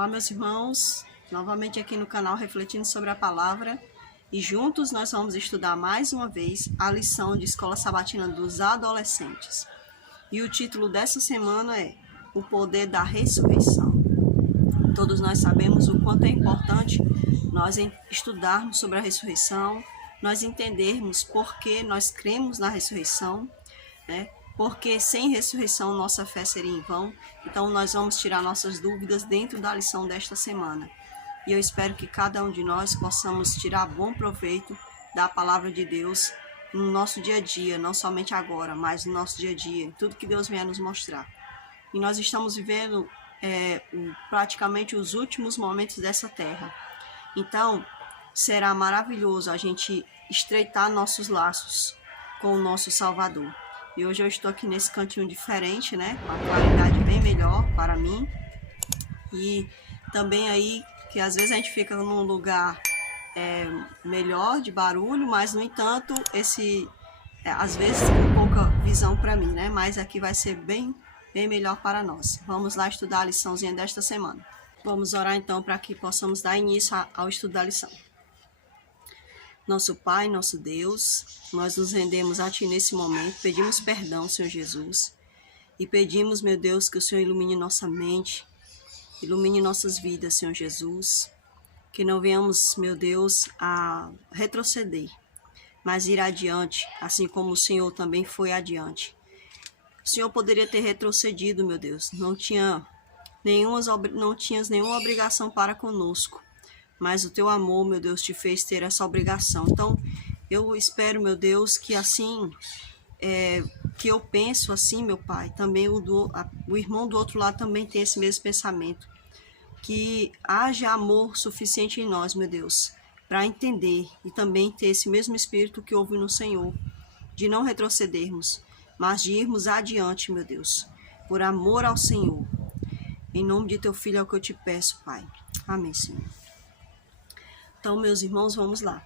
Olá, meus irmãos, novamente aqui no canal Refletindo sobre a Palavra, e juntos nós vamos estudar mais uma vez a lição de Escola Sabatina dos Adolescentes. E o título dessa semana é O Poder da Ressurreição. Todos nós sabemos o quanto é importante nós estudarmos sobre a ressurreição, nós entendermos por que nós cremos na ressurreição, né? Porque sem ressurreição nossa fé seria em vão. Então nós vamos tirar nossas dúvidas dentro da lição desta semana. E eu espero que cada um de nós possamos tirar bom proveito da palavra de Deus no nosso dia a dia, não somente agora, mas no nosso dia a dia, em tudo que Deus venha nos mostrar. E nós estamos vivendo praticamente os últimos momentos dessa terra. Então será maravilhoso a gente estreitar nossos laços com o nosso Salvador. E hoje eu estou aqui nesse cantinho diferente, né? Com a claridade bem melhor para mim. E também aí, que às vezes a gente fica num lugar melhor de barulho, mas no entanto, às vezes com pouca visão para mim, né? Mas aqui vai ser bem melhor para nós. Vamos lá estudar a liçãozinha desta semana. Vamos orar então para que possamos dar início ao estudo da lição. Nosso Pai, nosso Deus, nós nos rendemos a Ti nesse momento, pedimos perdão, Senhor Jesus, e pedimos, meu Deus, que o Senhor ilumine nossa mente, ilumine nossas vidas, Senhor Jesus, que não venhamos, meu Deus, a retroceder, mas ir adiante, assim como o Senhor também foi adiante. O Senhor poderia ter retrocedido, meu Deus, não tinhas nenhuma obrigação para conosco, mas o teu amor, meu Deus, te fez ter essa obrigação. Então, eu espero, meu Deus, que assim, que eu penso assim, meu Pai, também o irmão do outro lado também tem esse mesmo pensamento. Que haja amor suficiente em nós, meu Deus, para entender e também ter esse mesmo espírito que houve no Senhor, de não retrocedermos, mas de irmos adiante, meu Deus, por amor ao Senhor. Em nome de teu Filho é o que eu te peço, Pai. Amém, Senhor. Então, meus irmãos, vamos lá.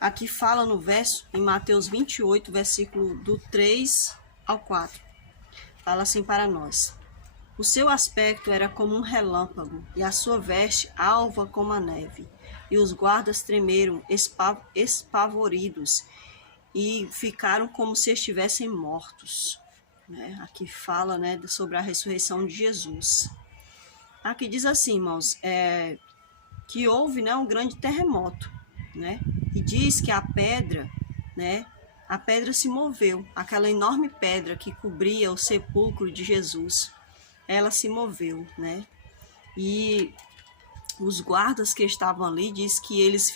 Aqui fala no verso, em Mateus 28, versículo do 3 ao 4. Fala assim para nós. O seu aspecto era como um relâmpago, e a sua veste alva como a neve. E os guardas tremeram, espavoridos, e ficaram como se estivessem mortos. Aqui fala, sobre a ressurreição de Jesus. Aqui diz assim, irmãos, que houve, um grande terremoto, e diz que a pedra se moveu, aquela enorme pedra que cobria o sepulcro de Jesus, ela se moveu, e os guardas que estavam ali, diz que eles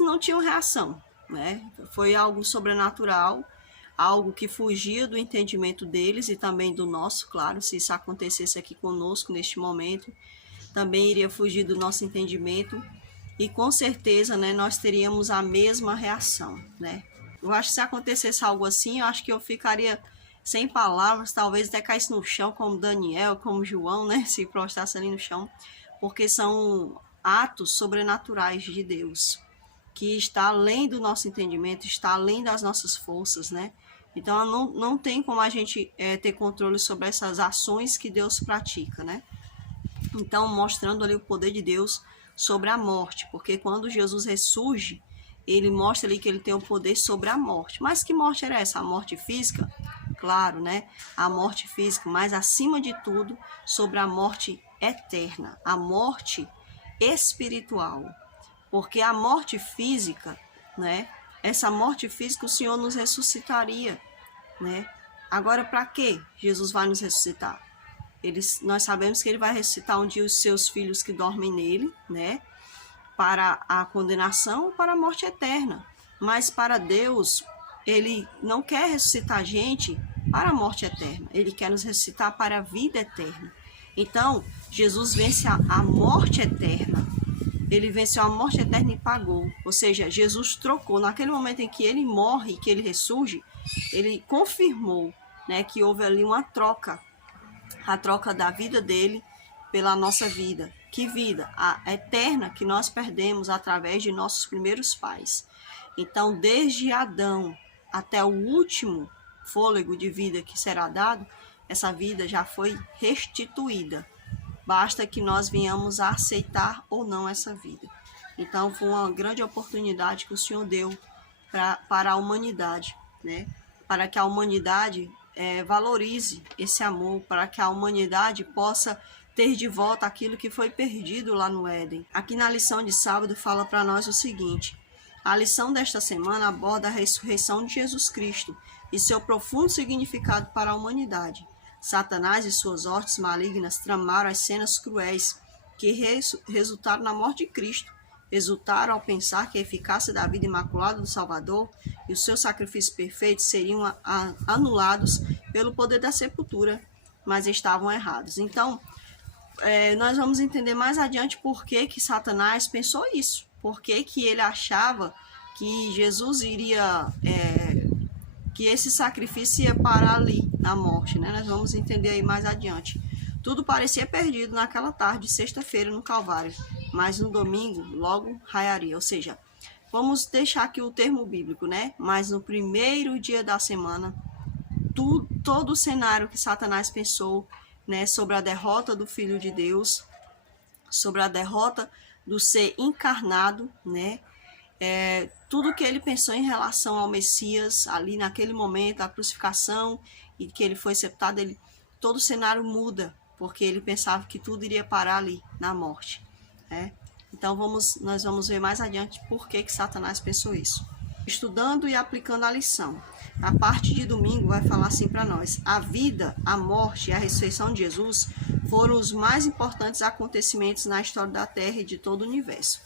não tinham reação, foi algo sobrenatural, algo que fugia do entendimento deles e também do nosso, claro, se isso acontecesse aqui conosco neste momento, também iria fugir do nosso entendimento e com certeza, nós teríamos a mesma reação, Eu acho que se acontecesse algo assim, eu acho que eu ficaria sem palavras, talvez até caísse no chão, como Daniel, como João, se prostrasse ali no chão, porque são atos sobrenaturais de Deus, que está além do nosso entendimento, está além das nossas forças, Então não tem como a gente ter controle sobre essas ações que Deus pratica, Então, mostrando ali o poder de Deus sobre a morte, porque quando Jesus ressurge, ele mostra ali que ele tem o poder sobre a morte. Mas que morte era essa? A morte física? Claro, a morte física, mas acima de tudo, sobre a morte eterna, a morte espiritual. Porque a morte física, essa morte física o Senhor nos ressuscitaria, Agora, para que Jesus vai nos ressuscitar? Nós sabemos que ele vai ressuscitar um dia os seus filhos que dormem nele, para a condenação ou para a morte eterna. Mas para Deus, ele não quer ressuscitar a gente para a morte eterna. Ele quer nos ressuscitar para a vida eterna. Então, Jesus vence a morte eterna. Ele venceu a morte eterna e pagou. Ou seja, Jesus trocou. Naquele momento em que ele morre, que ele ressurge, ele confirmou, que houve ali uma troca. A troca da vida dele pela nossa vida. Que vida? A eterna que nós perdemos através de nossos primeiros pais. Então, desde Adão até o último fôlego de vida que será dado, essa vida já foi restituída, basta que nós venhamos a aceitar ou não essa vida. Então foi uma grande oportunidade que o Senhor deu para a humanidade, né? Para que a humanidade valorize esse amor, para que a humanidade possa ter de volta aquilo que foi perdido lá no Éden. Aqui na lição de sábado fala para nós o seguinte: a lição desta semana aborda a ressurreição de Jesus Cristo e seu profundo significado para a humanidade. Satanás e suas hostes malignas tramaram as cenas cruéis que resultaram na morte de Cristo. Exultaram ao pensar que a eficácia da vida imaculada do Salvador e o seu sacrifício perfeito seriam anulados pelo poder da sepultura, mas estavam errados. Então, nós vamos entender mais adiante por que Satanás pensou isso, por que ele achava que Jesus iria, que esse sacrifício ia parar ali, na morte, né? Nós vamos entender aí mais adiante. Tudo parecia perdido naquela tarde de sexta-feira no Calvário, mas no domingo logo raiaria, ou seja, vamos deixar aqui o termo bíblico, né? Mas no primeiro dia da semana, todo o cenário que Satanás pensou, né, sobre a derrota do Filho de Deus, sobre a derrota do ser encarnado, né? Tudo que ele pensou em relação ao Messias, ali naquele momento, a crucificação e que ele foi sepultado, todo o cenário muda, porque ele pensava que tudo iria parar ali, na morte. Então nós vamos ver mais adiante por que Satanás pensou isso. Estudando e aplicando a lição. A parte de domingo vai falar assim para nós: a vida, a morte e a ressurreição de Jesus foram os mais importantes acontecimentos na história da Terra e de todo o universo.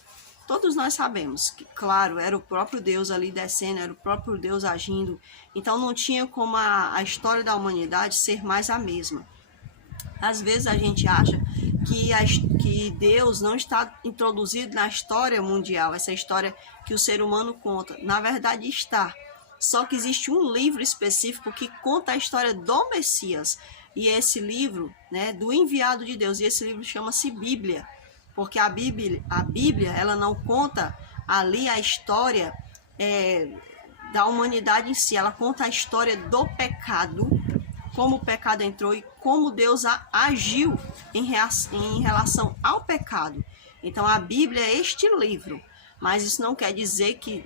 Todos nós sabemos que, claro, era o próprio Deus ali descendo, era o próprio Deus agindo, então não tinha como a história da humanidade ser mais a mesma. Às vezes a gente acha que Deus não está introduzido na história mundial, essa história que o ser humano conta. Na verdade está. Só que existe um livro específico que conta a história do Messias. E esse livro, né, do enviado de Deus, e esse livro chama-se Bíblia. Porque a Bíblia, ela não conta ali a história da humanidade em si. Ela conta a história do pecado, como o pecado entrou e como Deus agiu em relação ao pecado. Então a Bíblia é este livro, mas isso não quer dizer que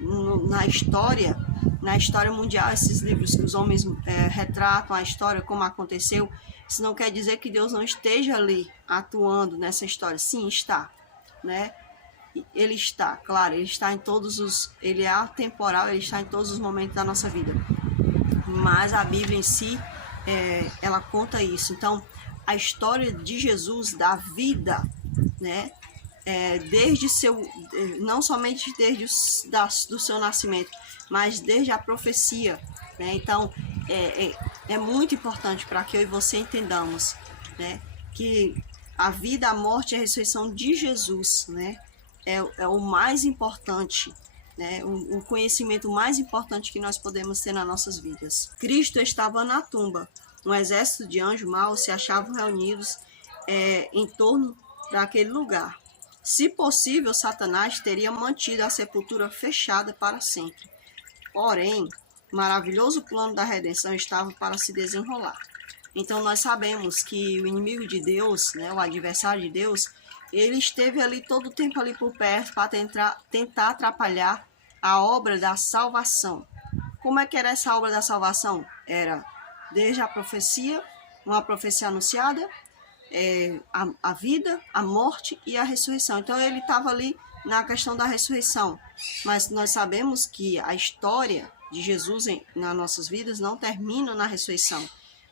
na história mundial, esses livros que os homens retratam a história, como aconteceu, isso não quer dizer que Deus não esteja ali atuando nessa história. Sim, está, né? Ele está, claro, ele está em ele é atemporal, ele está em todos os momentos da nossa vida. Mas a Bíblia em si, ela conta isso. Então, a história de Jesus, da vida, né, não somente desde do seu nascimento, mas desde a profecia, né? Então, é muito importante para que eu e você entendamos, né, que a vida, a morte e a ressurreição de Jesus, né, é o mais importante, né, o conhecimento mais importante que nós podemos ter nas nossas vidas. Cristo estava na tumba. Um exército de anjos maus se achavam reunidos em torno daquele lugar. Se possível, Satanás teria mantido a sepultura fechada para sempre. Porém, o maravilhoso plano da redenção estava para se desenrolar. Então nós sabemos que o inimigo de Deus, né, o adversário de Deus, ele esteve ali todo o tempo ali por perto para tentar atrapalhar a obra da salvação. Como é que era essa obra da salvação? Era desde a profecia, uma profecia anunciada, a vida, a morte e a ressurreição. Então ele estava ali na questão da ressurreição. Mas nós sabemos que a história de Jesus nas nossas vidas não termina na ressurreição.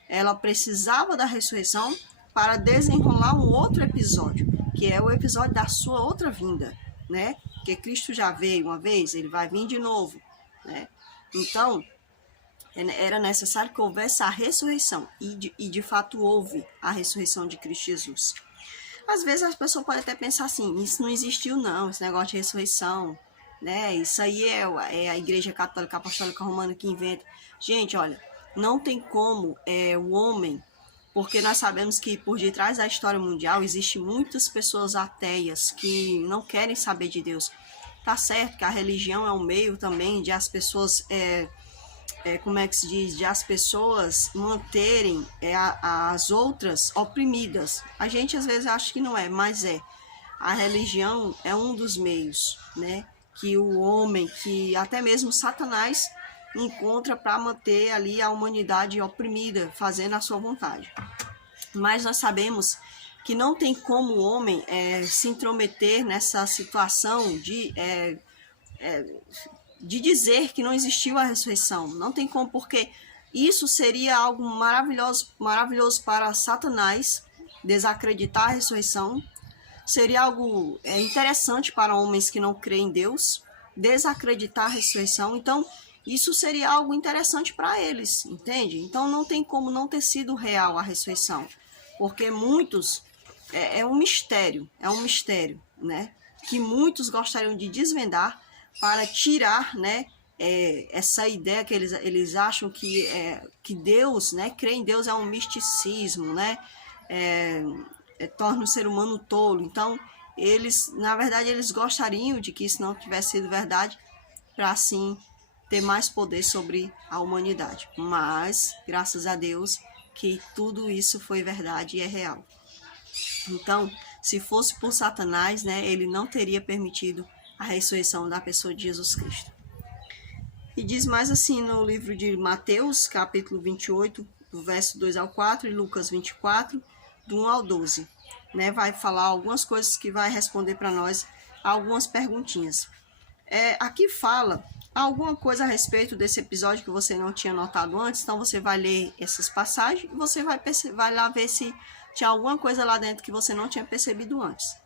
Ela precisava da ressurreição para desenrolar um outro episódio, que é o episódio da sua outra vinda, né? Porque Cristo já veio uma vez, ele vai vir de novo, né? Então, era necessário que houvesse a ressurreição, e de fato houve a ressurreição de Cristo Jesus. Às vezes as pessoas podem até pensar assim: isso não existiu não, esse negócio de ressurreição, né? Isso aí é a Igreja Católica Apostólica Romana que inventa. Gente, olha, não tem como o homem, porque nós sabemos que por detrás da história mundial existem muitas pessoas ateias que não querem saber de Deus. Tá certo que a religião é um meio também de as pessoas como é que se diz, de as pessoas manterem as outras oprimidas. A gente às vezes acha que não é, mas é. A religião é um dos meios, né, que o homem, que até mesmo Satanás encontra para manter ali a humanidade oprimida, fazendo a sua vontade. Mas nós sabemos que não tem como o homem se intrometer nessa situação de dizer que não existiu a ressurreição. Não tem como, porque isso seria algo maravilhoso para Satanás, desacreditar a ressurreição. Seria algo interessante para homens que não creem em Deus, desacreditar a ressurreição. Então, isso seria algo interessante para eles, entende? Então, não tem como não ter sido real a ressurreição, porque muitos, é um mistério, né? Que muitos gostariam de desvendar para tirar, né, essa ideia que eles acham que Deus, né, crer em Deus é um misticismo, né? Torna o ser humano tolo. Então, na verdade, eles gostariam de que isso não tivesse sido verdade, para assim ter mais poder sobre a humanidade. Mas, graças a Deus, que tudo isso foi verdade e é real. Então, se fosse por Satanás, né, ele não teria permitido a ressurreição da pessoa de Jesus Cristo. E diz mais assim no livro de Mateus, capítulo 28, do verso 2 ao 4, e Lucas 24, do 1 ao 12, né? Vai falar algumas coisas que vai responder para nós algumas perguntinhas. Aqui fala alguma coisa a respeito desse episódio que você não tinha notado antes, então você vai ler essas passagens e você vai lá ver se tinha alguma coisa lá dentro que você não tinha percebido antes.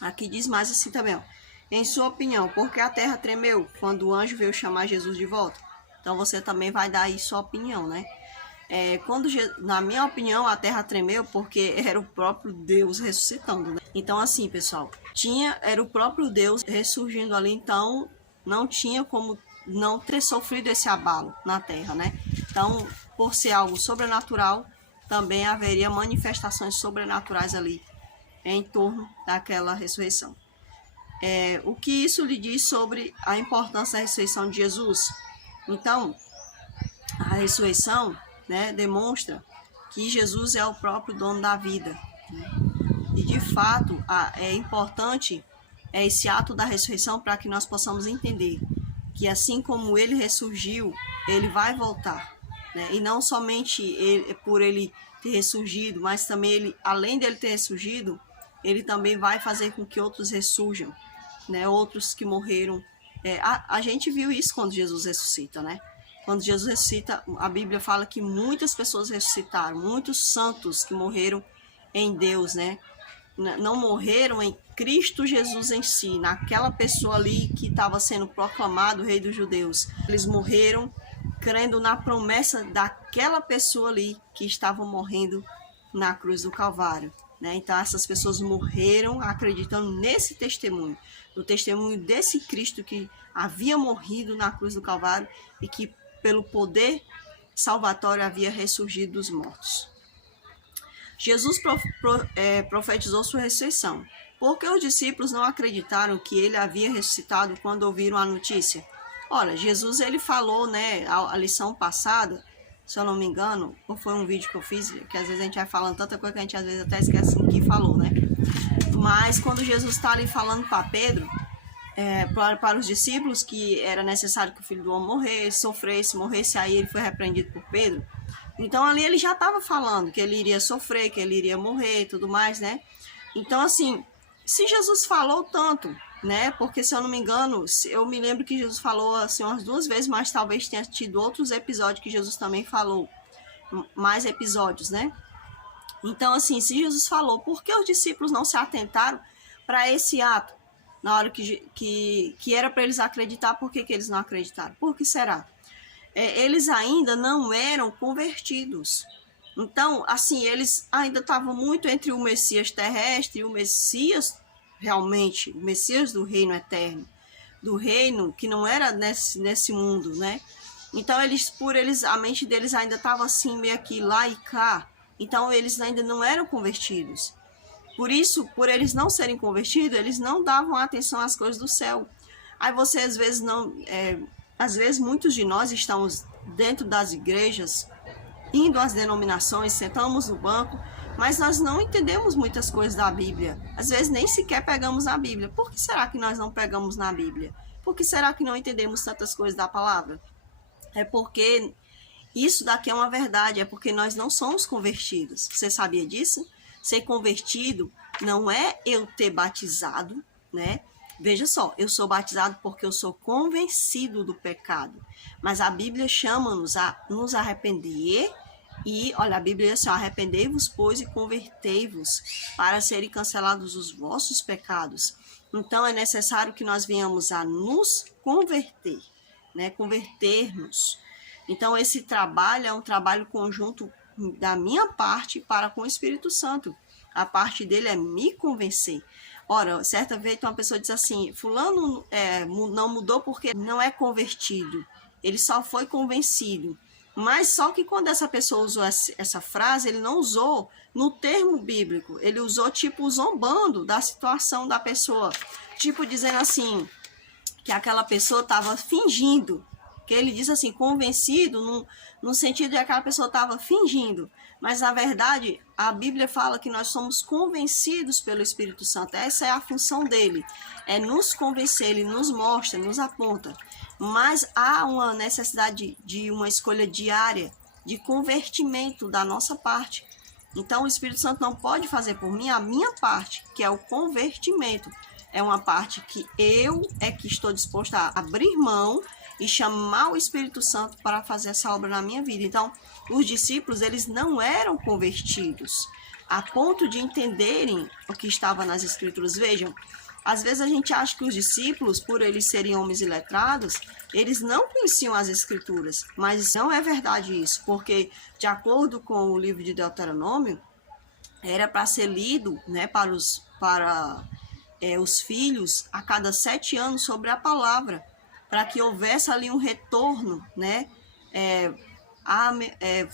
Aqui diz mais assim também, ó. Em sua opinião, por que a terra tremeu quando o anjo veio chamar Jesus de volta? Então você também vai dar aí sua opinião, né? Na minha opinião, a terra tremeu porque era o próprio Deus ressuscitando, né? Então, assim, pessoal, era o próprio Deus ressurgindo ali, então não tinha como não ter sofrido esse abalo na terra, né? Então, por ser algo sobrenatural, também haveria manifestações sobrenaturais ali em torno daquela ressurreição. O que isso lhe diz sobre a importância da ressurreição de Jesus? Então, a ressurreição, né, demonstra que Jesus é o próprio dono da vida, né? E de fato é importante esse ato da ressurreição para que nós possamos entender que assim como ele ressurgiu, ele vai voltar, né? E não somente por ele ter ressurgido, mas também ele, além dele ter ressurgido, ele também vai fazer com que outros ressurjam, né? Outros que morreram. A gente viu isso quando Jesus ressuscita, né? Quando Jesus ressuscita, a Bíblia fala que muitas pessoas ressuscitaram, muitos santos que morreram em Deus, né? Não morreram em Cristo Jesus em si, naquela pessoa ali que estava sendo proclamado o rei dos judeus. Eles morreram crendo na promessa daquela pessoa ali que estava morrendo na cruz do Calvário, né? Então essas pessoas morreram acreditando nesse testemunho, no testemunho desse Cristo que havia morrido na cruz do Calvário e que pelo poder salvatório havia ressurgido dos mortos. Jesus profetizou sua ressurreição. Por que os discípulos não acreditaram que ele havia ressuscitado quando ouviram a notícia? Ora, Jesus ele falou, né, a lição passada, se eu não me engano, ou foi um vídeo que eu fiz, que às vezes a gente vai falando tanta coisa que a gente às vezes até esquece o que falou, né? Mas quando Jesus está ali falando para Pedro, para os discípulos que era necessário que o Filho do Homem morresse, aí ele foi repreendido por Pedro. Então ali ele já estava falando que ele iria sofrer, que ele iria morrer e tudo mais, né? Então assim, se Jesus falou tanto, né? Porque se eu não me engano, eu me lembro que Jesus falou assim umas 2 vezes, mas talvez tenha tido outros episódios que Jesus também falou, mais episódios, né? Então assim, se Jesus falou, por que os discípulos não se atentaram para esse ato? Na hora que era para eles acreditar, por que eles não acreditaram? Por que será? Eles ainda não eram convertidos. Então, assim, eles ainda estavam muito entre o Messias terrestre e o Messias, realmente, o Messias do reino eterno, do reino que não era nesse mundo, né? Então, a mente deles ainda estava assim, meio que lá e cá. Então, eles ainda não eram convertidos. Por isso, por eles não serem convertidos, eles não davam atenção às coisas do céu. Aí você, às vezes, Às vezes, muitos de nós estamos dentro das igrejas, indo às denominações, sentamos no banco, mas nós não entendemos muitas coisas da Bíblia. Às vezes, nem sequer pegamos na Bíblia. Por que será que nós não pegamos na Bíblia? Por que será que não entendemos tantas coisas da palavra? É porque isso daqui é uma verdade, é porque nós não somos convertidos. Você sabia disso? Ser convertido não é eu ter batizado, né? Veja só, eu sou batizado porque eu sou convencido do pecado. Mas a Bíblia chama-nos a nos arrepender e, olha, a Bíblia diz assim, arrependei-vos, pois, e convertei-vos para serem cancelados os vossos pecados. Então, é necessário que nós venhamos a nos converter, né? Converter-nos. Então, esse trabalho é um trabalho conjunto da minha parte para com o Espírito Santo. A parte dele é me convencer. Ora, certa vez uma pessoa disse assim, fulano não mudou porque não é convertido, ele só foi convencido. Mas só que quando essa pessoa usou essa frase, ele não usou no termo bíblico, ele usou tipo zombando da situação da pessoa, tipo dizendo assim, que aquela pessoa estava fingindo, que ele diz assim, convencido, no sentido de que aquela pessoa estava fingindo, mas na verdade a Bíblia fala que nós somos convencidos pelo Espírito Santo, essa é a função dele, é nos convencer, ele nos mostra, nos aponta, mas há uma necessidade de uma escolha diária, de convertimento da nossa parte. Então o Espírito Santo não pode fazer por mim a minha parte, que é o convertimento. É uma parte que eu é que estou disposta a abrir mão e chamar o Espírito Santo para fazer essa obra na minha vida. Então, os discípulos, eles não eram convertidos a ponto de entenderem o que estava nas Escrituras. Vejam, às vezes a gente acha que os discípulos, por eles serem homens iletrados, eles não conheciam as Escrituras, mas não é verdade isso, porque, de acordo com o livro de Deuteronômio, era para ser lido, né, para os filhos a cada 7 anos sobre a palavra, para que houvesse ali um retorno, né,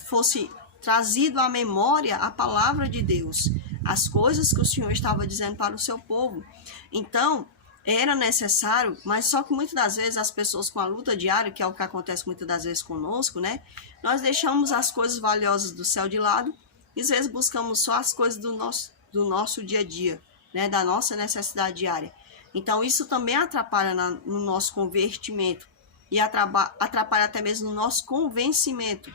fosse trazido à memória a palavra de Deus, as coisas que o Senhor estava dizendo para o seu povo. Então, era necessário, mas só que muitas das vezes as pessoas com a luta diária, que é o que acontece muitas das vezes conosco, né, nós deixamos as coisas valiosas do céu de lado e às vezes buscamos só as coisas do nosso dia a dia, né, da nossa necessidade diária. Então, isso também atrapalha no nosso convertimento e atrapalha até mesmo no nosso convencimento,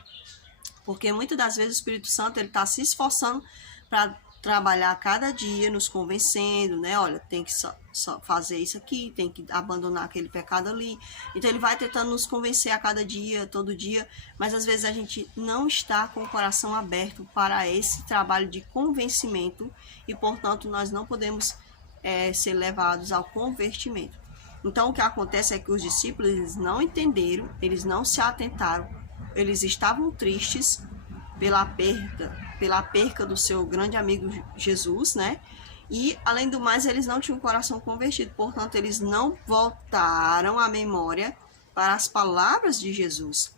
porque muitas das vezes o Espírito Santo ele está se esforçando para trabalhar cada dia, nos convencendo, né? Olha, tem que só fazer isso aqui, tem que abandonar aquele pecado ali. Então, ele vai tentando nos convencer a cada dia, todo dia, mas às vezes a gente não está com o coração aberto para esse trabalho de convencimento e, portanto, nós não podemos ser levados ao convertimento. Então, o que acontece é que os discípulos eles não entenderam, eles não se atentaram, eles estavam tristes pela perca do seu grande amigo Jesus, né? E, além do mais, eles não tinham o coração convertido, portanto, eles não voltaram à memória para as palavras de Jesus.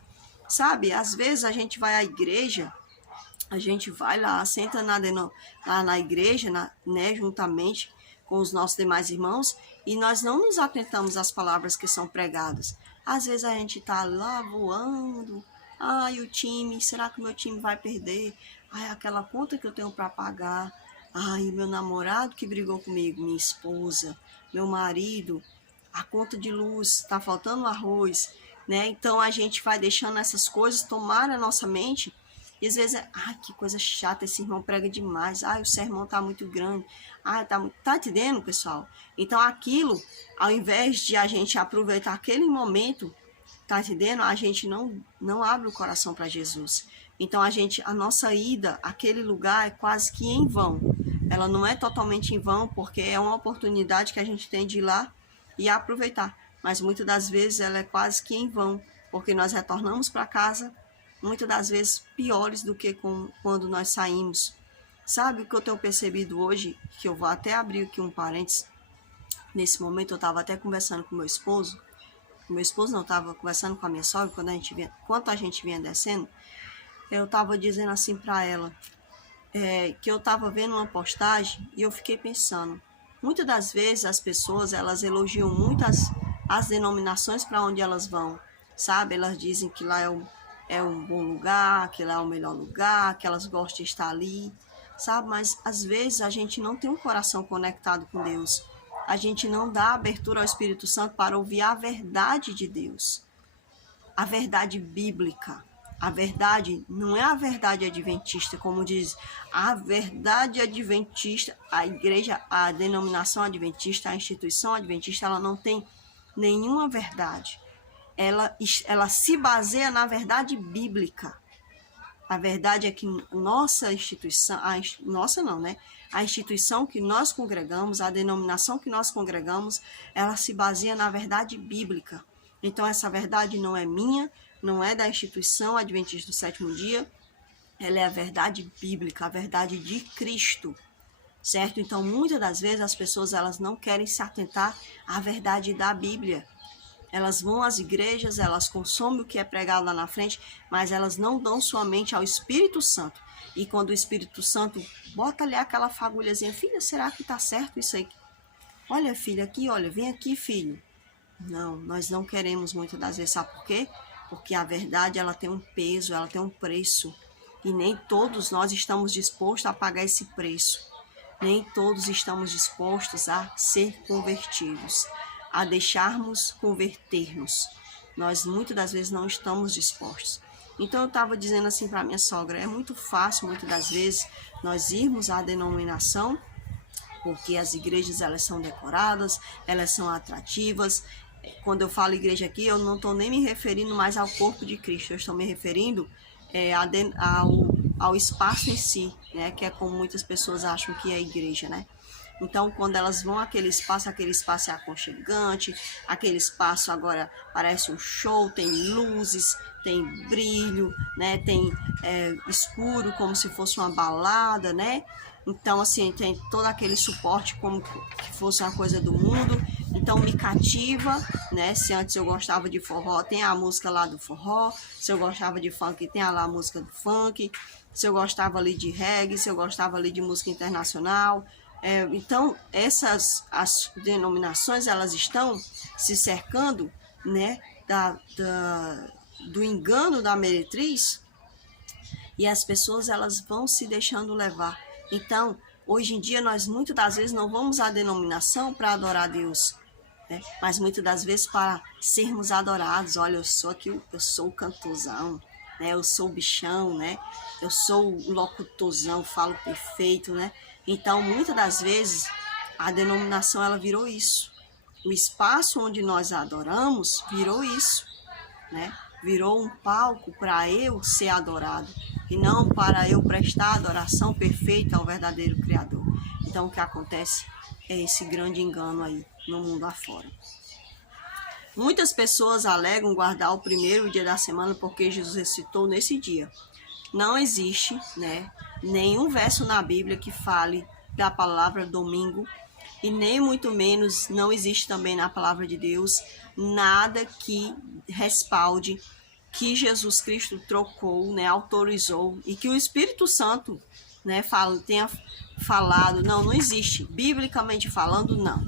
Sabe, às vezes a gente vai à igreja, a gente vai lá, senta na igreja, né, juntamente com os nossos demais irmãos, e nós não nos atentamos às palavras que são pregadas. Às vezes a gente está lá voando, ai, o time, será que o meu time vai perder? Ai, aquela conta que eu tenho para pagar. Ai, meu namorado que brigou comigo, minha esposa, meu marido, a conta de luz, está faltando arroz, né? Então a gente vai deixando essas coisas tomar a nossa mente. E às vezes, ai, que coisa chata, esse irmão prega demais, ai, o sermão tá muito grande, ai, tá entendendo, pessoal? Então aquilo, ao invés de a gente aproveitar aquele momento, tá entendendo? A gente não abre o coração para Jesus. Então a nossa ida àquele lugar é quase que em vão. Ela não é totalmente em vão, porque é uma oportunidade que a gente tem de ir lá e aproveitar. Mas muitas das vezes ela é quase que em vão, porque nós retornamos para casa muitas das vezes piores do que quando nós saímos. Sabe o que eu tenho percebido hoje? Que eu vou até abrir aqui um parênteses. Nesse momento eu estava até conversando com meu esposo. Meu esposo não, estava conversando com a minha sogra, enquanto a gente vinha descendo, eu estava dizendo assim para ela, que eu estava vendo uma postagem e eu fiquei pensando, muitas das vezes as pessoas, elas elogiam muito as denominações para onde elas vão, sabe? Elas dizem que lá é um bom lugar, que lá é o melhor lugar, que elas gostam de estar ali, sabe? Mas às vezes a gente não tem um coração conectado com Deus. A gente não dá abertura ao Espírito Santo para ouvir a verdade de Deus, a verdade bíblica. A verdade não é a verdade adventista, como diz a verdade adventista, a igreja, a denominação adventista, a instituição adventista, ela não tem nenhuma verdade. Ela se baseia na verdade bíblica. A verdade é que nossa instituição, nossa não, né? A instituição que nós congregamos, a denominação que nós congregamos, ela se baseia na verdade bíblica. Então essa verdade não é minha, não é da instituição adventista do sétimo dia, ela é a verdade bíblica, a verdade de Cristo, certo? Então muitas das vezes as pessoas elas não querem se atentar à verdade da Bíblia. Elas vão às igrejas, elas consomem o que é pregado lá na frente, mas elas não dão sua mente ao Espírito Santo. E quando o Espírito Santo bota ali aquela fagulhazinha, filha, será que está certo isso aí? Olha, filha, aqui, olha, vem aqui, filho. Não, nós não queremos muitas das vezes, sabe por quê? Porque a verdade, ela tem um peso, ela tem um preço. E nem todos nós estamos dispostos a pagar esse preço. Nem todos estamos dispostos a ser convertidos, a deixarmos converter-nos. Nós muitas das vezes não estamos dispostos. Então eu estava dizendo assim para minha sogra, é muito fácil muitas das vezes nós irmos à denominação, porque as igrejas elas são decoradas, elas são atrativas. Quando eu falo igreja aqui, eu não estou nem me referindo mais ao corpo de Cristo, eu estou me referindo ao espaço em si, né? Que é como muitas pessoas acham que é a igreja, né? Então, quando elas vão àquele espaço é aconchegante, aquele espaço agora parece um show, tem luzes, tem brilho, né? Tem escuro, como se fosse uma balada, né? Então, assim, tem todo aquele suporte como que fosse uma coisa do mundo. Então, me cativa, né? Se antes eu gostava de forró, tem a música lá do forró. Se eu gostava de funk, tem lá a música do funk. Se eu gostava ali de reggae, se eu gostava ali de música internacional. Então, as denominações, elas estão se cercando, né, do engano da meretriz, e as pessoas elas vão se deixando levar. Então, hoje em dia, nós muitas das vezes não vamos à denominação para adorar a Deus, né, mas muitas das vezes para sermos adorados. Olha, eu sou o cantorzão, né, eu sou o bichão, né, eu sou o locutorzão, falo perfeito, né. Então, muitas das vezes, a denominação ela virou isso. O espaço onde nós adoramos virou isso, né? Virou um palco para eu ser adorado e não para eu prestar adoração perfeita ao verdadeiro Criador. Então, o que acontece é esse grande engano aí no mundo afora. Muitas pessoas alegam guardar o primeiro dia da semana porque Jesus ressuscitou nesse dia. Não existe, né, nenhum verso na Bíblia que fale da palavra domingo, e nem muito menos não existe também na palavra de Deus nada que respalde que Jesus Cristo trocou, né, autorizou, e que o Espírito Santo, né, tenha falado. Não existe, biblicamente falando, não.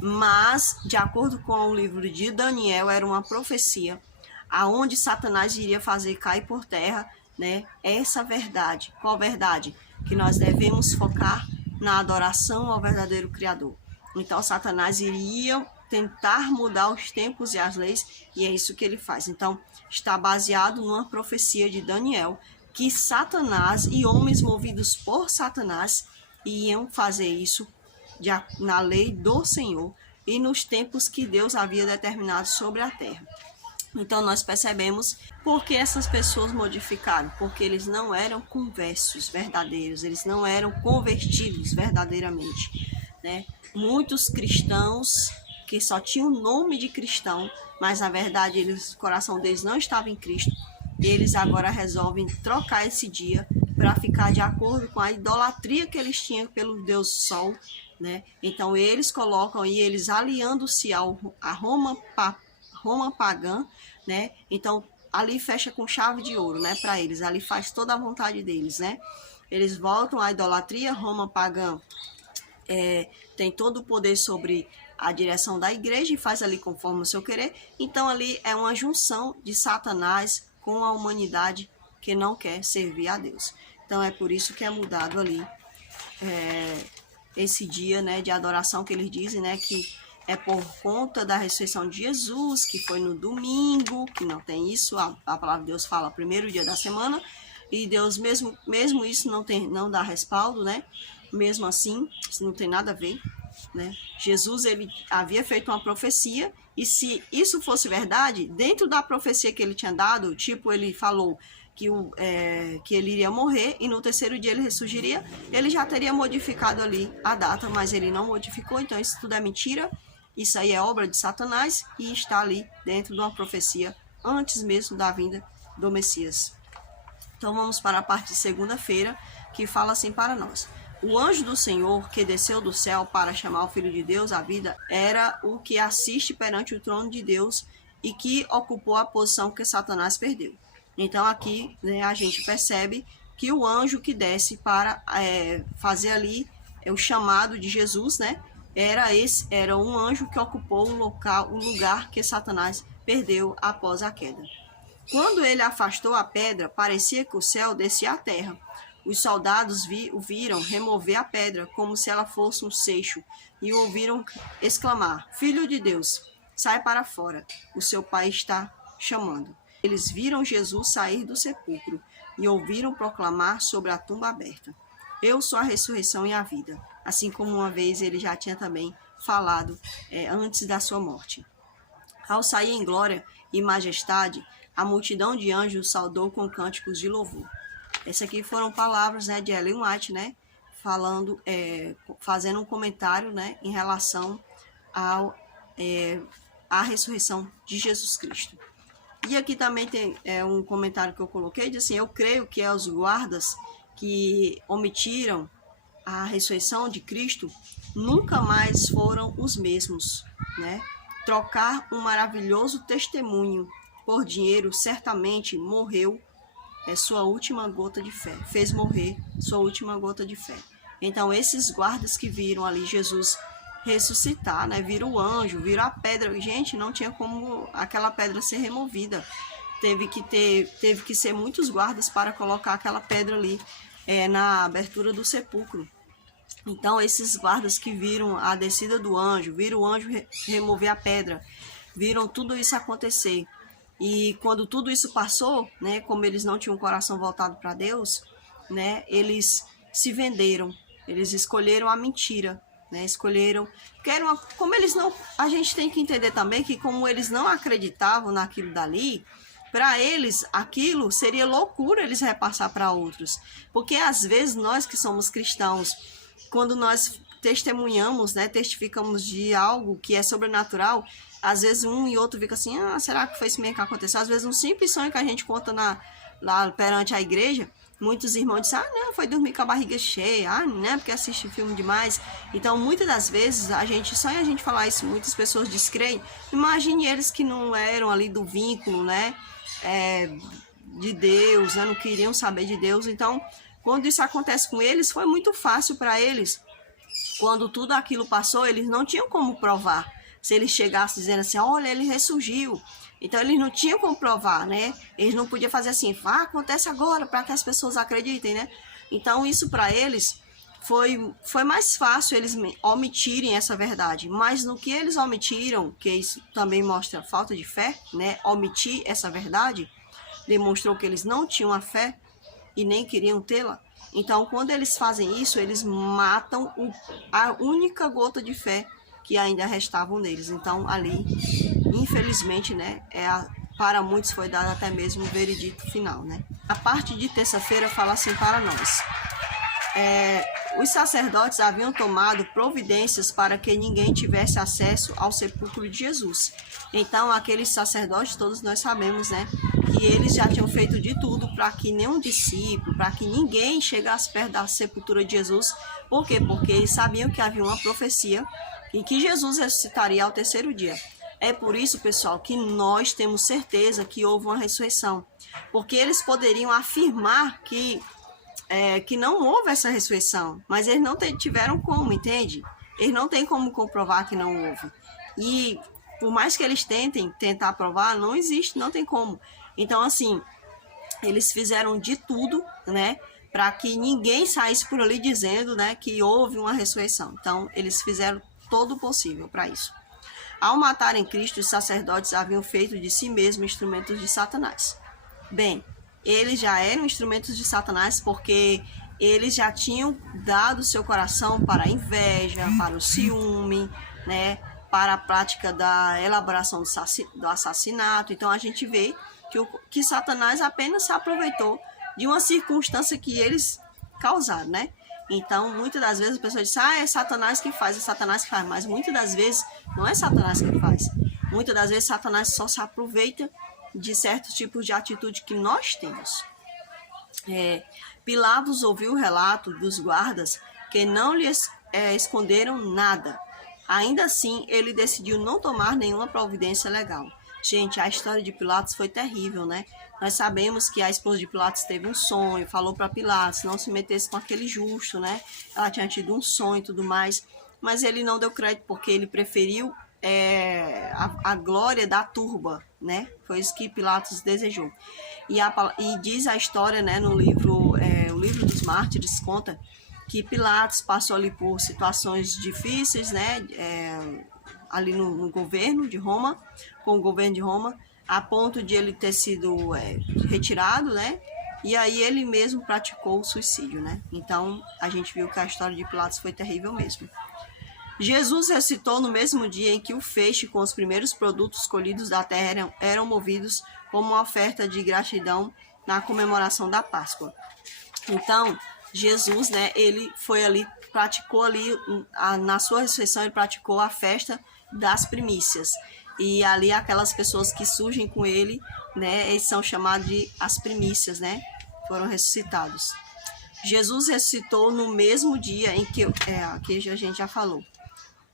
Mas, de acordo com o livro de Daniel, era uma profecia aonde Satanás iria fazer cair por terra, né, essa verdade. Qual verdade? Que nós devemos focar na adoração ao verdadeiro Criador. Então, Satanás iria tentar mudar os tempos e as leis, e é isso que ele faz. Então, está baseado numa profecia de Daniel, que Satanás e homens movidos por Satanás iam fazer isso na lei do Senhor e nos tempos que Deus havia determinado sobre a terra. Então, nós percebemos por que essas pessoas modificaram, porque eles não eram conversos verdadeiros, eles não eram convertidos verdadeiramente, né? Muitos cristãos que só tinham o nome de cristão, mas na verdade o coração deles não estava em Cristo, eles agora resolvem trocar esse dia para ficar de acordo com a idolatria que eles tinham pelo Deus Sol, né? Então, eles colocam aí, eles aliando-se a Roma pagã, né? Então, ali fecha com chave de ouro, né? Para eles, ali faz toda a vontade deles, né? Eles voltam à idolatria. Roma pagã tem todo o poder sobre a direção da igreja e faz ali conforme o seu querer. Então ali é uma junção de Satanás com a humanidade que não quer servir a Deus. Então é por isso que é mudado ali esse dia, né, de adoração que eles dizem, né, que é por conta da ressurreição de Jesus, que foi no domingo, que não tem isso, a palavra de Deus fala primeiro dia da semana, e Deus mesmo isso não dá respaldo, né, mesmo assim, isso não tem nada a ver, né, Jesus, ele havia feito uma profecia, e se isso fosse verdade, dentro da profecia que ele tinha dado, tipo, ele falou que ele iria morrer e no terceiro dia ele ressurgiria, ele já teria modificado ali a data, mas ele não modificou, então isso tudo é mentira, isso aí é obra de Satanás e está ali dentro de uma profecia antes mesmo da vinda do Messias. Então vamos para a parte de segunda-feira, que fala assim para nós: o anjo do Senhor que desceu do céu para chamar o Filho de Deus à vida era o que assiste perante o trono de Deus e que ocupou a posição que Satanás perdeu. Então aqui, né, a gente percebe que o anjo que desce para fazer ali o chamado de Jesus, né, era um anjo que ocupou o lugar que Satanás perdeu após a queda. Quando ele afastou a pedra, parecia que o céu descia à terra. Os soldados o viram remover a pedra como se ela fosse um seixo e o ouviram exclamar: Filho de Deus, sai para fora, o seu pai está chamando. Eles viram Jesus sair do sepulcro e ouviram proclamar sobre a tumba aberta: Eu sou a ressurreição e a vida, assim como uma vez ele já tinha também falado antes da sua morte. Ao sair em glória e majestade, a multidão de anjos saudou com cânticos de louvor. Essas aqui foram palavras, né, de Ellen White, né, fazendo um comentário, né, em relação à ressurreição de Jesus Cristo. E aqui também tem um comentário que eu coloquei, diz assim: eu creio que os guardas que omitiram a ressurreição de Cristo nunca mais foram os mesmos, né? Trocar um maravilhoso testemunho por dinheiro certamente morreu sua última gota de fé, fez morrer sua última gota de fé. Então esses guardas que viram ali Jesus ressuscitar, né, viram o anjo, viram a pedra, gente, não tinha como aquela pedra ser removida, teve que ser muitos guardas para colocar aquela pedra ali na abertura do sepulcro. Então esses guardas que viram a descida do anjo, viram o anjo remover a pedra, viram tudo isso acontecer, e quando tudo isso passou, né, como eles não tinham o coração voltado para Deus, né, eles se venderam, eles escolheram a mentira, né, escolheram, porque como eles não, a gente tem que entender também que como eles não acreditavam naquilo dali, para eles aquilo seria loucura eles repassar para outros, porque às vezes nós que somos cristãos, quando nós testemunhamos, né, testificamos de algo que é sobrenatural, às vezes um e outro fica assim: será que foi isso mesmo que aconteceu? Às vezes um simples sonho que a gente conta lá perante a igreja, muitos irmãos dizem: não, foi dormir com a barriga cheia, né, porque assiste filme demais. Então, muitas das vezes, só em a gente falar isso, muitas pessoas descreem. Imagine eles que não eram ali do vínculo, né, de Deus, né, não queriam saber de Deus. Então, quando isso acontece com eles, foi muito fácil para eles. Quando tudo aquilo passou, eles não tinham como provar. Se eles chegassem dizendo assim: olha, ele ressurgiu. Então, eles não tinham como provar, né? Eles não podiam fazer assim: acontece agora, para que as pessoas acreditem, né? Então, isso para eles foi mais fácil eles omitirem essa verdade. Mas no que eles omitiram, que isso também mostra falta de fé, né? Omitir essa verdade demonstrou que eles não tinham a fé e nem queriam tê-la. Então, quando eles fazem isso, eles matam a única gota de fé que ainda restavam neles. Então, ali, infelizmente, né, para muitos foi dado até mesmo o veredito final, né? A parte de terça-feira fala assim para nós: os sacerdotes haviam tomado providências para que ninguém tivesse acesso ao sepulcro de Jesus. Então, aqueles sacerdotes, todos nós sabemos, né, que eles já tinham feito de tudo para que nenhum discípulo, para que ninguém chegasse perto da sepultura de Jesus. Por quê? Porque eles sabiam que havia uma profecia e que Jesus ressuscitaria ao terceiro dia. É por isso, pessoal, que nós temos certeza que houve uma ressurreição. Porque eles poderiam afirmar que não houve essa ressurreição, mas eles não tiveram como, entende? Eles não têm como comprovar que não houve. E por mais que eles tentar provar, não existe, não tem como. Então, assim, eles fizeram de tudo, né, para que ninguém saísse por ali dizendo, né, que houve uma ressurreição. Então, eles fizeram todo o possível para isso. Ao matarem Cristo, os sacerdotes haviam feito de si mesmos instrumentos de Satanás. Bem, eles já eram instrumentos de Satanás porque eles já tinham dado seu coração para a inveja, para o ciúme, né, para a prática da elaboração do assassinato. Então a gente vê que Satanás apenas se aproveitou de uma circunstância que eles causaram, né? Então, muitas das vezes a pessoa diz, é Satanás que faz, é Satanás que faz. Mas muitas das vezes não é Satanás que faz. Muitas das vezes Satanás só se aproveita de certos tipos de atitude que nós temos. Pilatos ouviu o relato dos guardas que não lhes esconderam nada. Ainda assim, ele decidiu não tomar nenhuma providência legal. Gente, a história de Pilatos foi terrível, né? Nós sabemos que a esposa de Pilatos teve um sonho, falou para Pilatos não se metesse com aquele justo, né? Ela tinha tido um sonho e tudo mais, mas ele não deu crédito porque ele preferiu a glória da turba, né? Foi isso que Pilatos desejou. E diz a história, né, no livro, o livro dos Mártires conta que Pilatos passou ali por situações difíceis, né? Ali no governo de Roma, com o governo de Roma, a ponto de ele ter sido retirado, né? E aí ele mesmo praticou o suicídio, né? Então, a gente viu que a história de Pilatos foi terrível mesmo. Jesus ressuscitou no mesmo dia em que o feixe com os primeiros produtos colhidos da terra eram movidos como uma oferta de gratidão na comemoração da Páscoa. Então, Jesus, né, ele foi ali, praticou ali, na sua ressurreição, ele praticou a festa das primícias. E ali aquelas pessoas que surgem com ele, né, eles são chamados de as primícias, né, foram ressuscitados. Jesus ressuscitou no mesmo dia em que a gente já falou.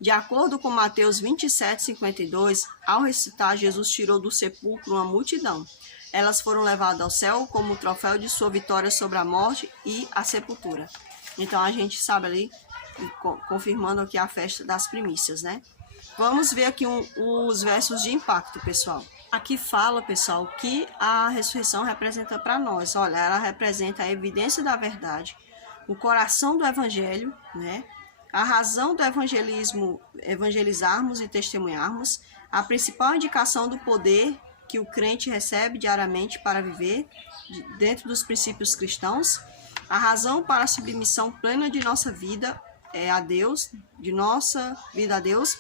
De acordo com Mateus 27:52, ao ressuscitar, Jesus tirou do sepulcro uma multidão. Elas foram levadas ao céu como troféu de sua vitória sobre a morte e a sepultura. Então a gente sabe ali, confirmando aqui a festa das primícias, né? Vamos ver aqui os versos de impacto, pessoal. Aqui fala, pessoal, que a ressurreição representa para nós. Olha, ela representa a evidência da verdade, o coração do evangelho, né? A razão do evangelizarmos e testemunharmos, a principal indicação do poder que o crente recebe diariamente para viver dentro dos princípios cristãos, a razão para a submissão plena de nossa vida a Deus, de nossa vida a Deus,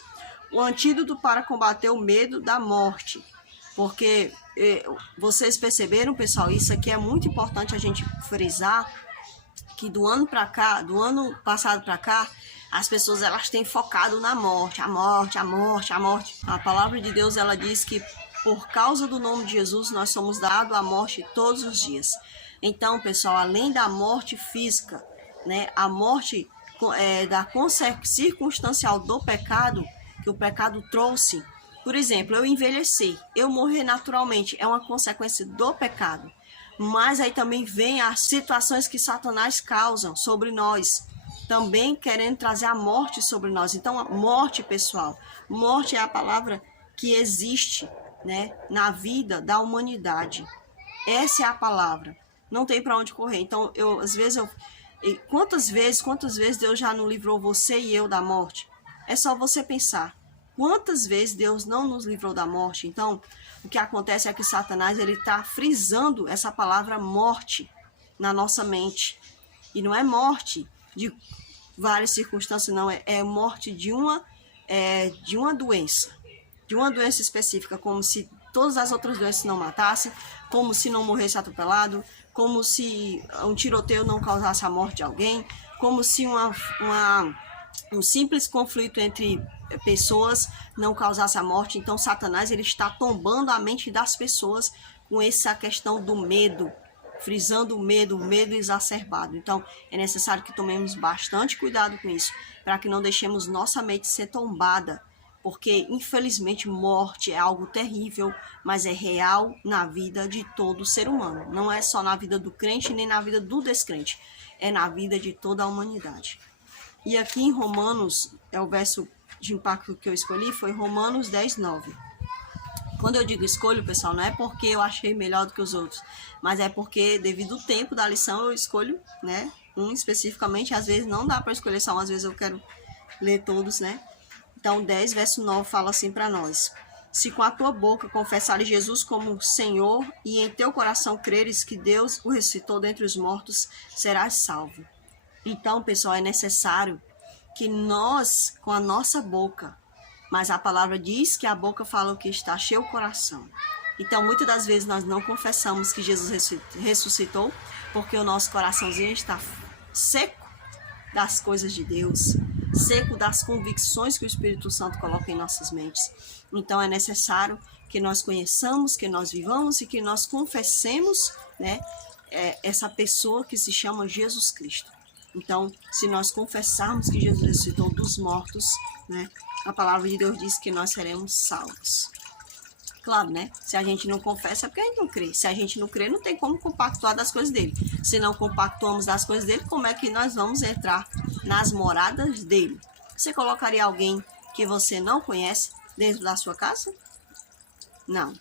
o antídoto para combater o medo da morte. Porque vocês perceberam, pessoal, isso aqui é muito importante a gente frisar, que do ano passado para cá, as pessoas elas têm focado na morte, a morte, a morte, a morte. A palavra de Deus ela diz que por causa do nome de Jesus nós somos dados à morte todos os dias. Então, pessoal, além da morte física, né, a morte da circunstancial do pecado que o pecado trouxe. Por exemplo, eu envelhecer, eu morrer naturalmente é uma consequência do pecado. Mas aí também vem as situações que Satanás causa sobre nós, também querendo trazer a morte sobre nós. Então, a morte, pessoal, morte é a palavra que existe, né, na vida da humanidade. Essa é a palavra. Não tem para onde correr. Então, quantas vezes Deus já não livrou você e eu da morte? É só você pensar. Quantas vezes Deus não nos livrou da morte? Então, o que acontece é que Satanás ele está frisando essa palavra morte na nossa mente. E não é morte de várias circunstâncias, não. É morte de uma doença. De uma doença específica, como se todas as outras doenças não matassem, como se não morresse atropelado, como se um tiroteio não causasse a morte de alguém, como se um simples conflito entre pessoas não causasse a morte. Então Satanás ele está tombando a mente das pessoas com essa questão do medo, frisando o medo exacerbado. Então é necessário que tomemos bastante cuidado com isso, para que não deixemos nossa mente ser tombada, porque infelizmente morte é algo terrível, mas é real na vida de todo ser humano. Não é só na vida do crente nem na vida do descrente, é na vida de toda a humanidade. E aqui em Romanos, é o verso de impacto que eu escolhi, foi Romanos 10, 9. Quando eu digo escolho, pessoal, não é porque eu achei melhor do que os outros, mas é porque, devido ao tempo da lição, eu escolho, né, um especificamente. Às vezes não dá para escolher só um, às vezes eu quero ler todos, né? Então, 10, verso 9 fala assim para nós: se com a tua boca confessares Jesus como Senhor e em teu coração creres que Deus o ressuscitou dentre os mortos, serás salvo. Então, pessoal, é necessário que nós, com a nossa boca, mas a palavra diz que a boca fala o que está cheio o coração. Então, muitas das vezes nós não confessamos que Jesus ressuscitou, porque o nosso coraçãozinho está seco das coisas de Deus, seco das convicções que o Espírito Santo coloca em nossas mentes. Então, é necessário que nós conheçamos, que nós vivamos e que nós confessemos, né, essa pessoa que se chama Jesus Cristo. Então, se nós confessarmos que Jesus ressuscitou dos mortos, né, a palavra de Deus diz que nós seremos salvos. Claro, né? Se a gente não confessa é porque a gente não crê. Se a gente não crê, não tem como compactuar das coisas dele. Se não compactuamos das coisas dele, como é que nós vamos entrar nas moradas dele? Você colocaria alguém que você não conhece dentro da sua casa? Não.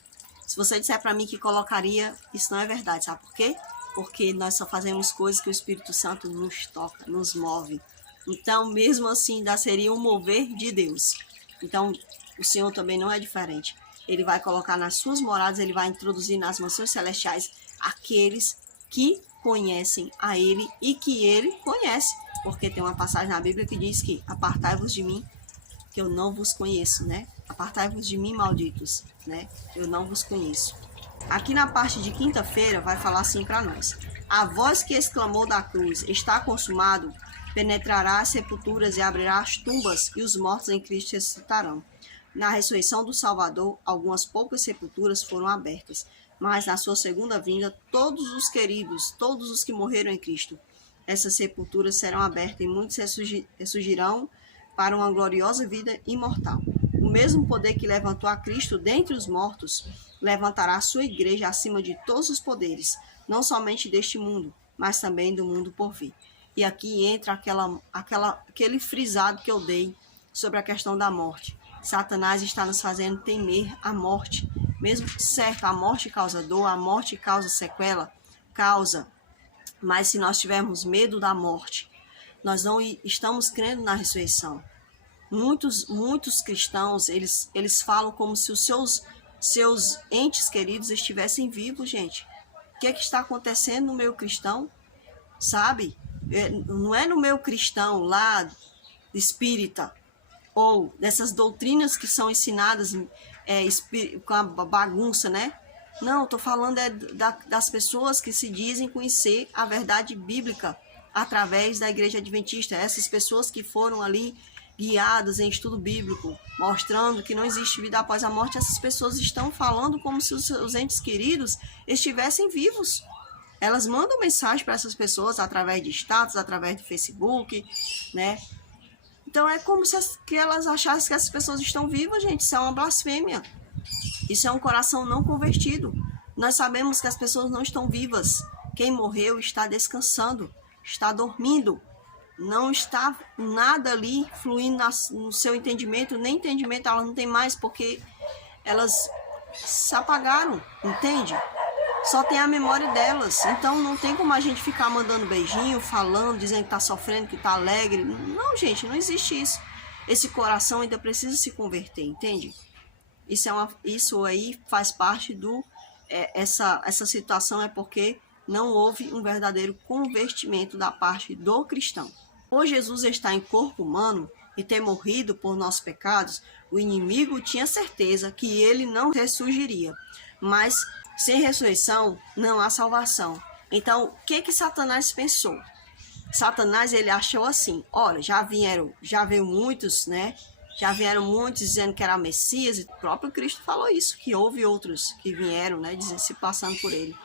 Se você disser para mim que colocaria, isso não é verdade. Sabe por quê? Porque nós só fazemos coisas que o Espírito Santo nos toca, nos move. Então, mesmo assim, ainda seria um mover de Deus. Então, o Senhor também não é diferente. Ele vai colocar nas suas moradas, ele vai introduzir nas mansões celestiais aqueles que conhecem a ele e que ele conhece. Porque tem uma passagem na Bíblia que diz que apartai-vos de mim, que eu não vos conheço, né? Apartai-vos de mim, malditos, né? Eu não vos conheço. Aqui na parte de quinta-feira vai falar assim para nós: a voz que exclamou da cruz, está consumado, penetrará as sepulturas e abrirá as tumbas, e os mortos em Cristo ressuscitarão. Na ressurreição do Salvador, algumas poucas sepulturas foram abertas, mas na sua segunda vinda, todos os queridos, todos os que morreram em Cristo, essas sepulturas serão abertas e muitos ressurgirão para uma gloriosa vida imortal. O mesmo poder que levantou a Cristo dentre os mortos, levantará a sua igreja acima de todos os poderes, não somente deste mundo, mas também do mundo por vir. E aqui entra aquele frisado que eu dei sobre a questão da morte. Satanás está nos fazendo temer a morte. Mesmo certo, a morte causa dor, a morte causa sequela, causa. Mas se nós tivermos medo da morte, nós não estamos crendo na ressurreição. Muitos cristãos, eles falam como se os seus entes queridos estivessem vivos, gente. O que está acontecendo no meio cristão? Sabe? Não é no meio cristão lá, espírita, ou dessas doutrinas que são ensinadas com a bagunça, né? Não, estou falando das pessoas que se dizem conhecer a verdade bíblica através da Igreja Adventista. Essas pessoas que foram ali guiadas em estudo bíblico, mostrando que não existe vida após a morte, essas pessoas estão falando como se os entes queridos estivessem vivos. Elas mandam mensagem para essas pessoas através de status, através do Facebook, né? Então é como se elas achassem que essas pessoas estão vivas, gente. Isso é uma blasfêmia. Isso é um coração não convertido. Nós sabemos que as pessoas não estão vivas. Quem morreu está descansando, está dormindo. Não está nada ali fluindo no seu entendimento. Nem entendimento elas não têm mais, porque elas se apagaram, entende? Só tem a memória delas. Então não tem como a gente ficar mandando beijinho, falando, dizendo que está sofrendo, que está alegre. Não, gente, não existe isso. Esse coração ainda precisa se converter, entende? Isso aí faz parte do... essa situação é porque não houve um verdadeiro convertimento da parte do cristão. Por Jesus estar em corpo humano e ter morrido por nossos pecados, o inimigo tinha certeza que ele não ressurgiria. Mas sem ressurreição não há salvação. Então, o que Satanás pensou? Satanás, ele achou assim: olha, já veio muitos, né? Já vieram muitos dizendo que era Messias, e o próprio Cristo falou isso, que houve outros que vieram, né, se passando por ele.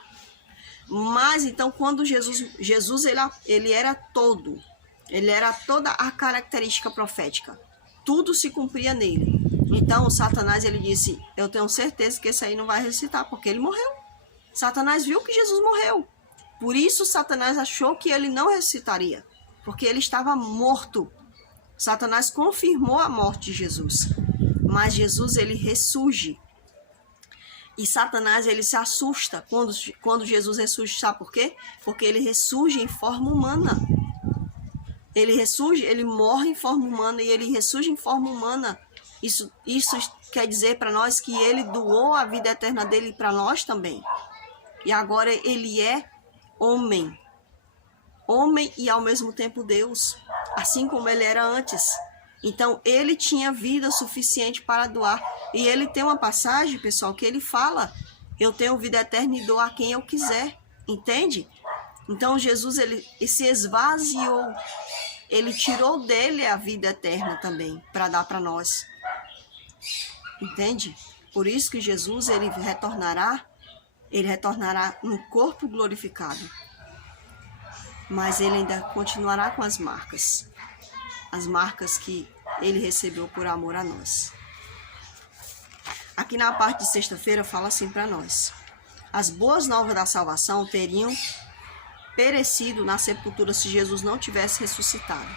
Mas então, quando Jesus ele era toda a característica profética. Tudo se cumpria nele. Então, o Satanás, ele disse: eu tenho certeza que esse aí não vai ressuscitar, porque ele morreu. Satanás viu que Jesus morreu. Por isso, Satanás achou que ele não ressuscitaria, porque ele estava morto. Satanás confirmou a morte de Jesus, mas Jesus, ele ressurge. E Satanás, ele se assusta quando Jesus ressurge, sabe por quê? Porque ele ressurge em forma humana. Ele ressurge, ele morre em forma humana e ele ressurge em forma humana. Isso quer dizer para nós que ele doou a vida eterna dele para nós também. E agora ele é homem. Homem e ao mesmo tempo Deus, assim como ele era antes. Então ele tinha vida suficiente para doar. E ele tem uma passagem, pessoal, que ele fala: eu tenho vida eterna e dou a quem eu quiser. Entende? Então Jesus, ele se esvaziou. Ele tirou dele a vida eterna também, para dar para nós. Entende? Por isso que Jesus, ele retornará no corpo glorificado. Mas ele ainda continuará com as marcas que ele recebeu por amor a nós. Aqui na parte de sexta-feira fala assim para nós: as boas novas da salvação teriam perecido na sepultura se Jesus não tivesse ressuscitado,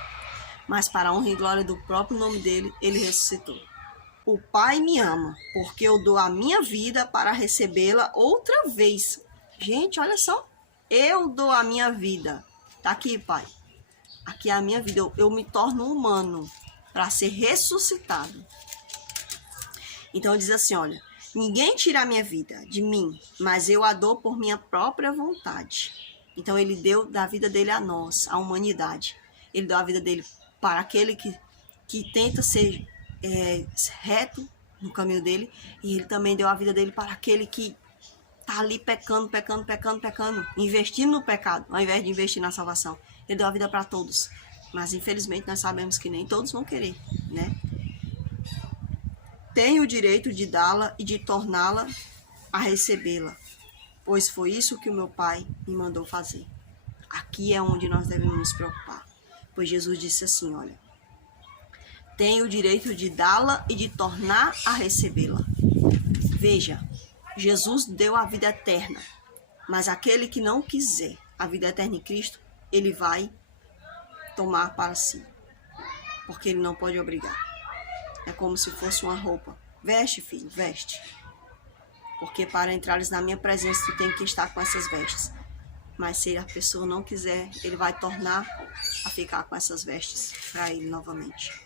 mas para a honra e glória do próprio nome dele, ele ressuscitou. O Pai me ama, porque eu dou a minha vida para recebê-la outra vez. Gente, olha só. Eu dou a minha vida. Tá aqui, Pai. Aqui é a minha vida. Eu me torno humano para ser ressuscitado. Então diz assim, olha: ninguém tira a minha vida de mim, mas eu a dou por minha própria vontade. Então ele deu da vida dele a nós, a humanidade. Ele deu a vida dele para aquele que tenta ser reto no caminho dele. E ele também deu a vida dele para aquele que está ali pecando, investindo no pecado, ao invés de investir na salvação. Ele deu a vida para todos. Mas infelizmente nós sabemos que nem todos vão querer, né? Tenho o direito de dá-la e de torná-la a recebê-la, pois foi isso que o meu Pai me mandou fazer. Aqui é onde nós devemos nos preocupar, pois Jesus disse assim, olha: tenho o direito de dá-la e de tornar a recebê-la. Veja, Jesus deu a vida eterna, mas aquele que não quiser a vida eterna em Cristo, ele vai tomar para si, porque ele não pode obrigar. É como se fosse uma roupa. Veste, filho, veste. Porque para entrares na minha presença, tu tem que estar com essas vestes. Mas se a pessoa não quiser, ele vai tornar a ficar com essas vestes para ele novamente.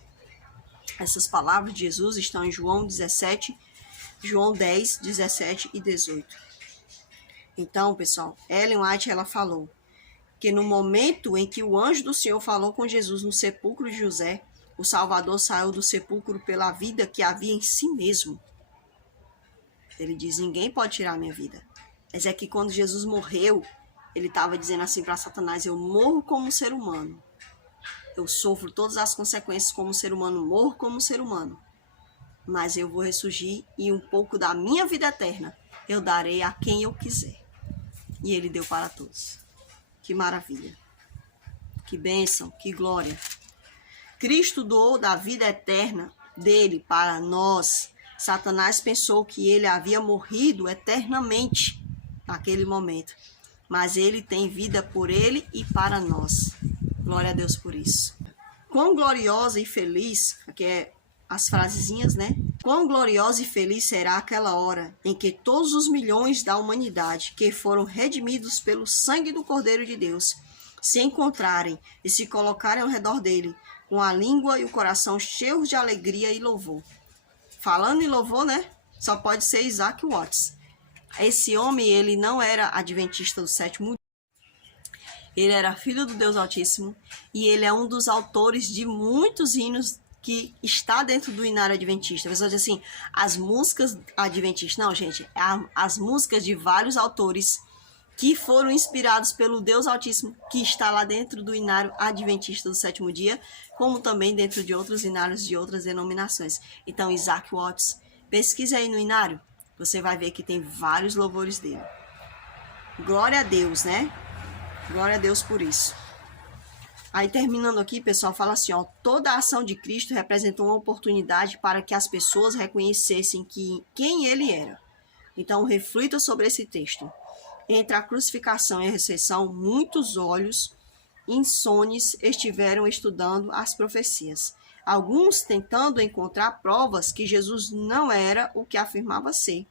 Essas palavras de Jesus estão em João 10, 17 e 18. Então, pessoal, Ellen White, ela falou que no momento em que o anjo do Senhor falou com Jesus no sepulcro de José, o Salvador saiu do sepulcro pela vida que havia em si mesmo. Ele diz: ninguém pode tirar a minha vida. Mas é que quando Jesus morreu, ele estava dizendo assim para Satanás: eu morro como ser humano. Eu sofro todas as consequências como ser humano, morro como ser humano. Mas eu vou ressurgir e um pouco da minha vida eterna eu darei a quem eu quiser. E ele deu para todos. Que maravilha. Que bênção, que glória. Cristo doou da vida eterna dele para nós. Satanás pensou que ele havia morrido eternamente naquele momento. Mas ele tem vida por ele e para nós. Glória a Deus por isso. Quão gloriosa e feliz, aqui é as frasezinhas, né? Quão gloriosa e feliz será aquela hora em que todos os milhões da humanidade que foram redimidos pelo sangue do Cordeiro de Deus se encontrarem e se colocarem ao redor dele, com a língua e o coração cheios de alegria e louvor. Falando em louvor, né? Só pode ser Isaac Watts. Esse homem, ele não era adventista do sétimo dia. Ele era filho do Deus Altíssimo e ele é um dos autores de muitos hinos que está dentro do hinário adventista. A pessoa diz assim, as músicas adventistas. Não, gente, as músicas de vários autores que foram inspirados pelo Deus Altíssimo, que está lá dentro do hinário adventista do sétimo dia, como também dentro de outros hinários de outras denominações. Então, Isaac Watts, pesquisa aí no hinário, você vai ver que tem vários louvores dele. Glória a Deus, né? Glória a Deus por isso. Aí, terminando aqui, pessoal, fala assim, ó: toda a ação de Cristo representou uma oportunidade para que as pessoas reconhecessem quem ele era. Então, reflita sobre esse texto. Entre a crucificação e a ressurreição, muitos olhos insones estiveram estudando as profecias. alguns tentando encontrar provas que Jesus não era o que afirmava ser,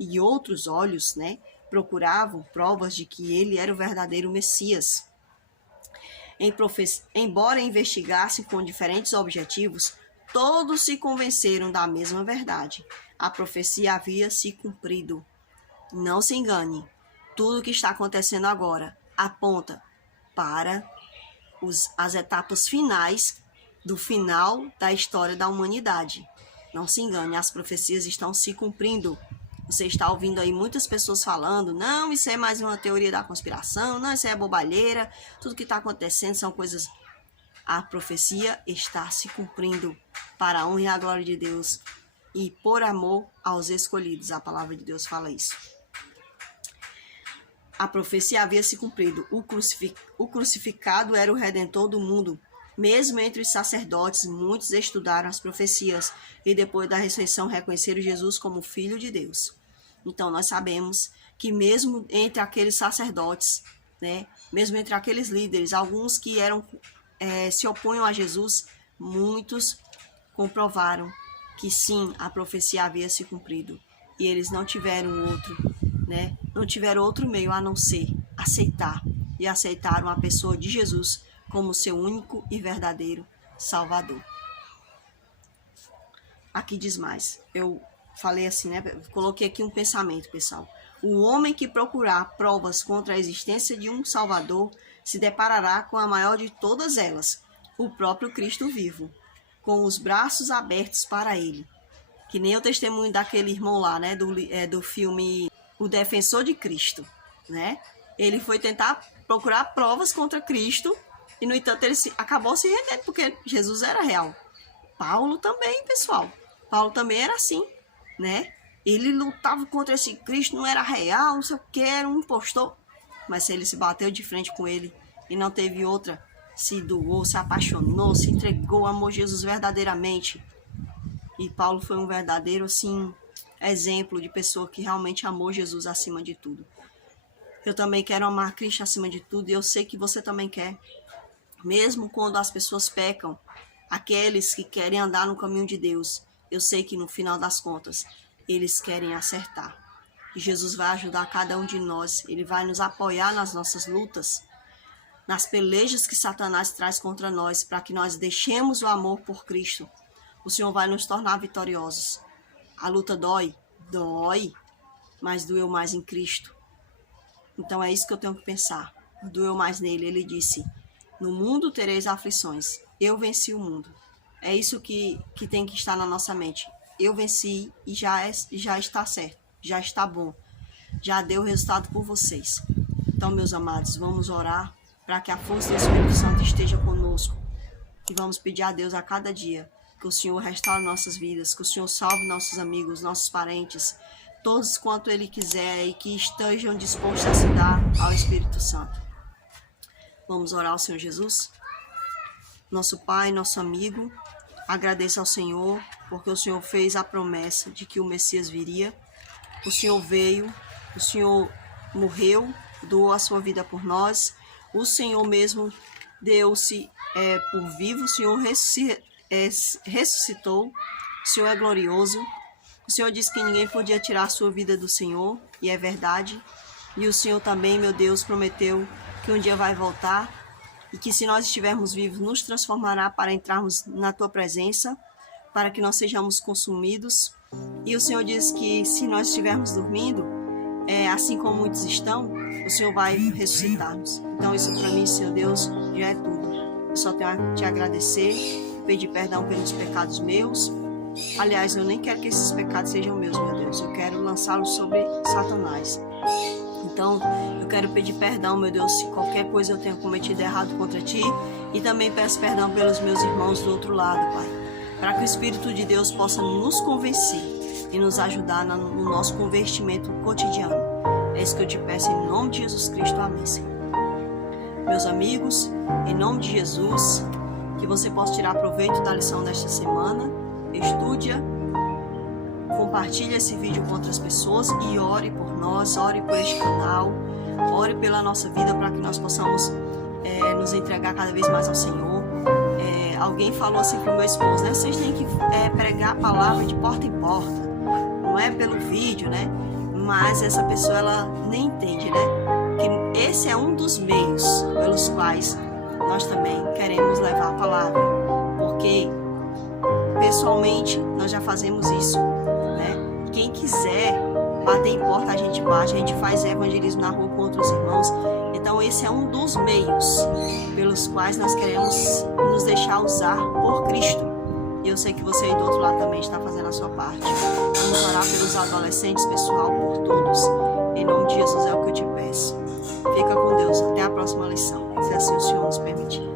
e outros olhos, procuravam provas de que ele era o verdadeiro Messias. Embora investigassem com diferentes objetivos, todos se convenceram da mesma verdade. A profecia havia se cumprido. Não se engane, tudo o que está acontecendo agora aponta para as etapas finais do final da história da humanidade. Não se engane, as profecias estão se cumprindo. Você está ouvindo aí muitas pessoas falando, não, isso é mais uma teoria da conspiração, não, isso é bobalheira, tudo que está acontecendo são coisas... A profecia está se cumprindo para a honra e a glória de Deus e por amor aos escolhidos. A palavra de Deus fala isso. A profecia havia se cumprido. O crucificado era o Redentor do mundo. Mesmo entre os sacerdotes, muitos estudaram as profecias e depois da ressurreição reconheceram Jesus como Filho de Deus. Então nós sabemos que mesmo entre aqueles sacerdotes, mesmo entre aqueles líderes, alguns que se opunham a Jesus, muitos comprovaram que sim, a profecia havia se cumprido. E eles não tiveram não tiveram outro meio a não ser aceitar. E aceitaram a pessoa de Jesus como seu único e verdadeiro Salvador. Aqui diz mais. Eu falei assim, coloquei aqui um pensamento, pessoal. O homem que procurar provas contra a existência de um Salvador se deparará com a maior de todas elas, o próprio Cristo vivo, com os braços abertos para ele. Que nem o testemunho daquele irmão lá, do filme O Defensor de Cristo, Ele foi tentar procurar provas contra Cristo e, no entanto, ele acabou se rendendo, porque Jesus era real. Paulo também, pessoal. Paulo também era assim, Ele lutava contra esse Cristo, não era real, não sei o que, era um impostor. Mas ele se bateu de frente com ele e não teve outra, se doou, se apaixonou, se entregou, amou Jesus verdadeiramente. E Paulo foi um verdadeiro, exemplo de pessoa que realmente amou Jesus acima de tudo. Eu também quero amar Cristo acima de tudo e eu sei que você também quer. Mesmo quando as pessoas pecam, aqueles que querem andar no caminho de Deus, eu sei que no final das contas, eles querem acertar. E Jesus vai ajudar cada um de nós, Ele vai nos apoiar nas nossas lutas, nas pelejas que Satanás traz contra nós, para que nós deixemos o amor por Cristo. O Senhor vai nos tornar vitoriosos. A luta dói, mas doeu mais em Cristo. Então é isso que eu tenho que pensar. Doeu mais nele. Ele disse, no mundo tereis aflições, eu venci o mundo. É isso que tem que estar na nossa mente. Eu venci e já está certo, já está bom. Já deu resultado por vocês. Então, meus amados, vamos orar para que a força do Espírito Santo esteja conosco. E vamos pedir a Deus a cada dia que o Senhor restaure nossas vidas, que o Senhor salve nossos amigos, nossos parentes, todos quanto Ele quiser e que estejam dispostos a se dar ao Espírito Santo. Vamos orar ao Senhor Jesus? Nosso Pai, nosso amigo, agradeço ao Senhor, porque o Senhor fez a promessa de que o Messias viria. O Senhor veio, o Senhor morreu, doou a sua vida por nós. O Senhor mesmo deu-se por vivo, o Senhor ressuscitou, o Senhor é glorioso. O Senhor disse que ninguém podia tirar a sua vida do Senhor, e é verdade. E o Senhor também, meu Deus, prometeu que um dia vai voltar e que se nós estivermos vivos, nos transformará para entrarmos na Tua presença, para que não sejamos consumidos. E o Senhor diz que se nós estivermos dormindo, assim como muitos estão, o Senhor vai ressuscitar-nos. Então isso para mim, Senhor Deus, já é tudo. Eu só tenho a Te agradecer, pedir perdão pelos pecados meus. Aliás, eu nem quero que esses pecados sejam meus, meu Deus. Eu quero lançá-los sobre Satanás. Então, eu quero pedir perdão, meu Deus, se qualquer coisa eu tenha cometido errado contra Ti. E também peço perdão pelos meus irmãos do outro lado, Pai. Para que o Espírito de Deus possa nos convencer e nos ajudar no nosso convertimento cotidiano. É isso que eu Te peço em nome de Jesus Cristo. Amém, Senhor. Meus amigos, em nome de Jesus, que você possa tirar proveito da lição desta semana. Estude-a, compartilhe esse vídeo com outras pessoas e ore por nós, ore por este canal, ore pela nossa vida para que nós possamos nos entregar cada vez mais ao Senhor. alguém falou assim pro meu esposo, né? Vocês têm que pregar a palavra de porta em porta, não é pelo vídeo, né? Mas essa pessoa, ela nem entende, né? Que esse é um dos meios pelos quais nós também queremos levar a palavra, porque pessoalmente nós já fazemos isso, né? Quem quiser bater em porta, a gente bate, a gente faz evangelismo na rua com outros irmãos. Então esse é um dos meios pelos quais nós queremos nos deixar usar por Cristo. E eu sei que você aí do outro lado também está fazendo a sua parte. Vamos orar pelos adolescentes, pessoal, por todos. Em nome de Jesus é o que eu te peço. Fica com Deus. Até a próxima lição, se assim o Senhor nos permitir.